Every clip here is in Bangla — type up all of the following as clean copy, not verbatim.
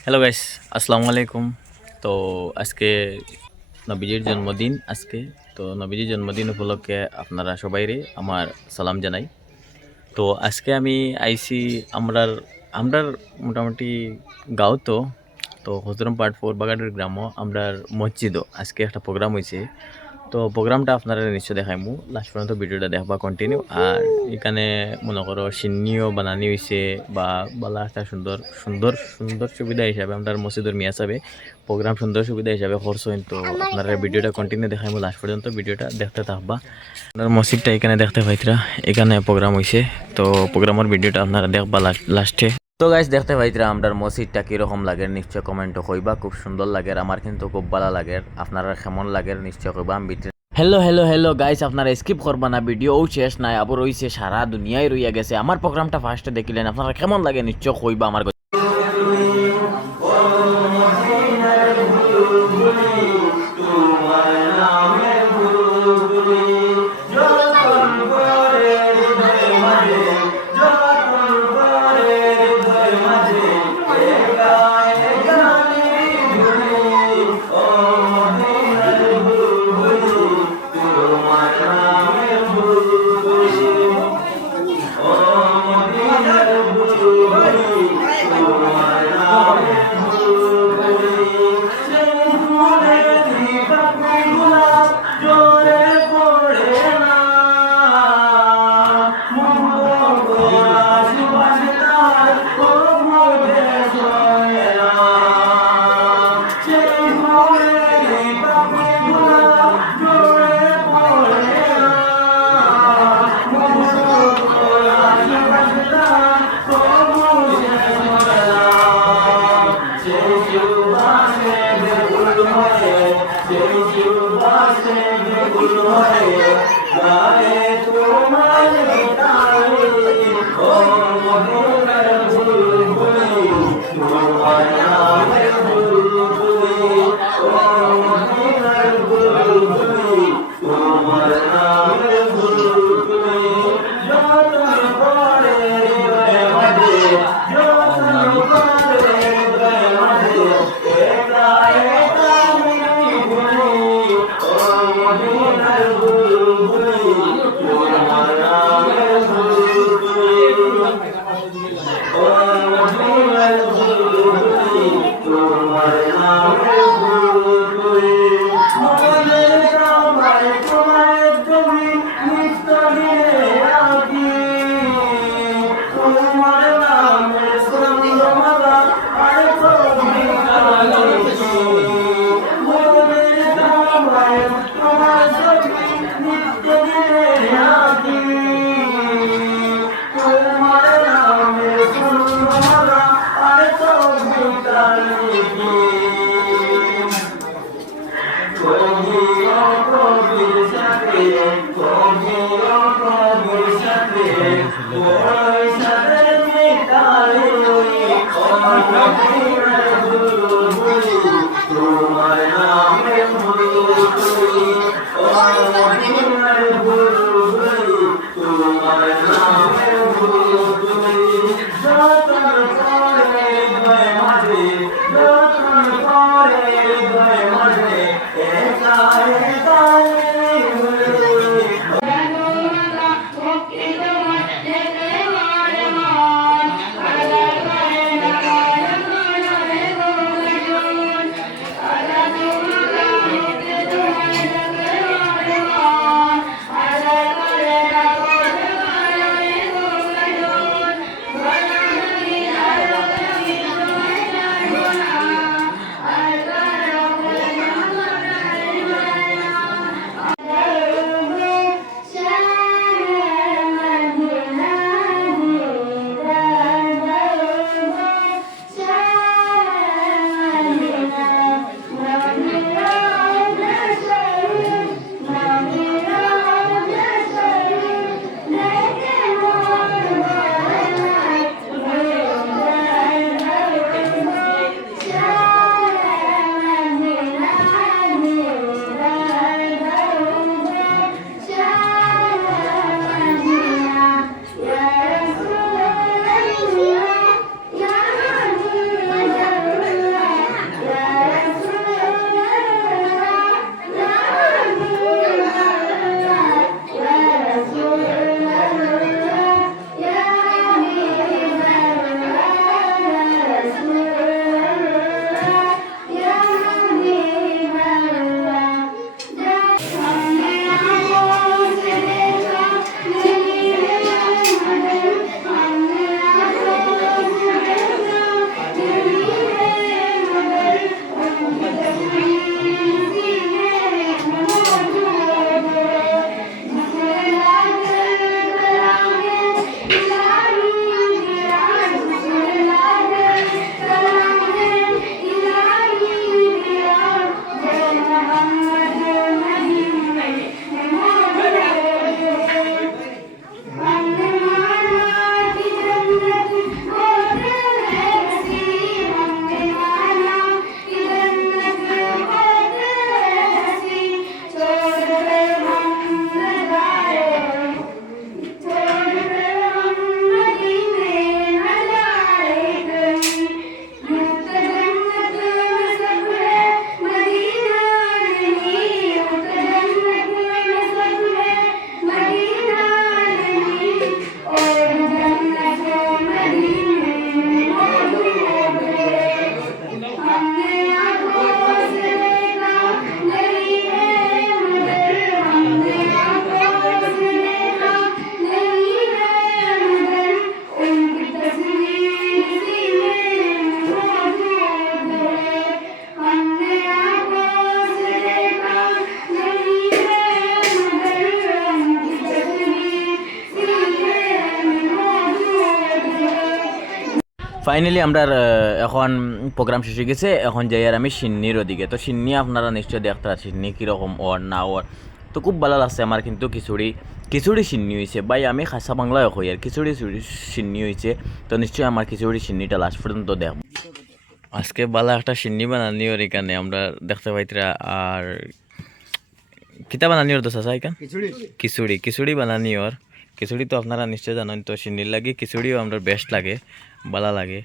হ্যালো গাইস, আসসালামু আলাইকুম। তো আজকে নবীজির জন্মদিন আজকে। তো নবীজির জন্মদিন উপলক্ষে আপনারা সবাইরে আমার সালাম জানাই। তো আজকে আমি আইছি আমরার আমরার মোটামুটি গাঁও তো হজরম পার্ট 4 বাগানের গ্রামও আমরার মসজিদও আজকে একটা প্রোগ্রাম হইছে। তো প্রোগ্রামটা আপনারা নিশ্চয় দেখাইমু, লাস্ট পর্যন্ত ভিডিওটা দেখবা কন্টিনিউ। আর এখানে মনে করো সিন্নিও বানানি হয়েছে বা বলা একটা সুন্দর সুন্দর সুন্দর সুবিধা হিসাবে আমরা মসজিদের মিয়া সাহেবে প্রোগ্রাম সুন্দর সুবিধা হিসাবে খরচ হইন। তো আপনারা ভিডিওটা কন্টিনিউ দেখাইমু, লাস্ট পর্যন্ত ভিডিওটা দেখতে থাকবা। আপনার মসজিদটা এখানে দেখতে পাইতরা, এখানে প্রোগ্রাম হয়েছে। তো প্রোগ্রামের ভিডিওটা আপনারা দেখবা লাস্টে। তো গাইস দেখতে পাইতরা আমরার মসজিদটা কিরকম লাগে নিশ্চয় কমেন্ট কইবা। খুব সুন্দর লাগে, আমার কিন্তু খুব ভালো লাগে। আপনারা কেমন লাগে নিশ্চয় কইবা। আমি হ্যালো হ্যালো হ্যালো গাইস, আপনারা স্কিপ করবা না, ভিডিও শেষ নাই আবার রইছে, সারা দুনিয়ায় রইয়া গেছে। আমার প্রোগ্রামটা ফার্স্টে দেখিলেন, আপনারা কেমন লাগে নিশ্চয় কইবা আমার। ফাইনালি আমরা এখন প্রোগ্রাম শেষ হয়ে গেছে, এখন যাই আর আমি সিন্নির ওদিকে। তো সিন্নি আপনারা নিশ্চয়ই দেখতে পাচ্ছেন সিন্নি কীরকম ওর না ওর। তো খুব ভালো লাগছে আমার কিন্তু খিচুড়ি খিচুড়ি সিন্নি হয়েছে ভাই, আমি খাসা বাংলায় কই আর খিচুড়ি সিন্নি হয়েছে। তো নিশ্চয়ই আমার খিচুড়ি সিন্নিটা লাস্ট পর্যন্ত দেখব। আজকে বালা একটা সিন্নি বানানি ওর এখানে আমরা দেখতে পাইতরা। আর কিতা বানানি ওর দোষ আছে এখান খিচুড়ি খিচুড়ি বানানি ওর। খিচুড়ি তো আপনারা নিশ্চয় জানেন, তো সিন্নির লাগে খিচুড়িও আমরা বেস্ট লাগে, ভালো লাগে।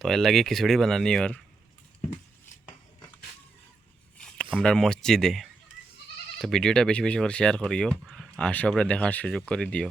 তো এর লাগে খিচুড়ি বানানি ওর আমরা মসজিদে। তো ভিডিওটা বেশি বেশি করে শেয়ার করিও আর সবরা দেখার সুযোগ করে দিও।